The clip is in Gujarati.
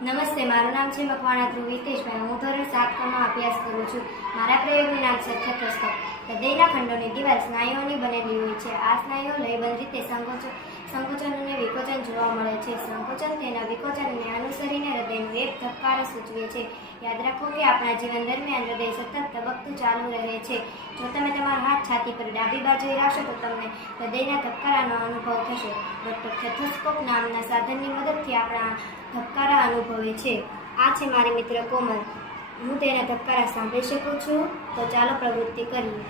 નમસ્તે, મારું નામ છે મકવાણા ધ્રુવ હિતેશભાઈ. હું ધોરણ સાત કમાં અભ્યાસ કરું છું. મારા પ્રયોગનું નામ છે થેટોસ્કોપ હૃદયના ખંડોની દિવાલ સ્નાયુઓની બનેલી હોય છે. આ સ્નાયુઓ લયબંધ રીતે સંકોચન સંકોચન અને વિકોચન જોવા મળે છે. સંકોચન તેના વિકોચનને અનુસરીને હૃદયનું એક ધબકારો સૂચવે છે. યાદ રાખો કે આપણા જીવન દરમિયાન હૃદય સતત ધબકતું ચાલુ રહે છે. જો તમે તમારા હાથ છાતી પર ડાબી બાજુએ રાખશો તો તમને હૃદયના ધબકારાનો અનુભવ થશે. ડૉક્ટર થેથોસ્કોપ નામના સાધનની મદદથી આપણા ધબકારા અનુભવે છે. આ છે મારી મિત્ર કોમલ. હું તેના ધબકારા સાંભળી શકું છું? તો ચાલો પ્રવૃત્તિ કરીએ.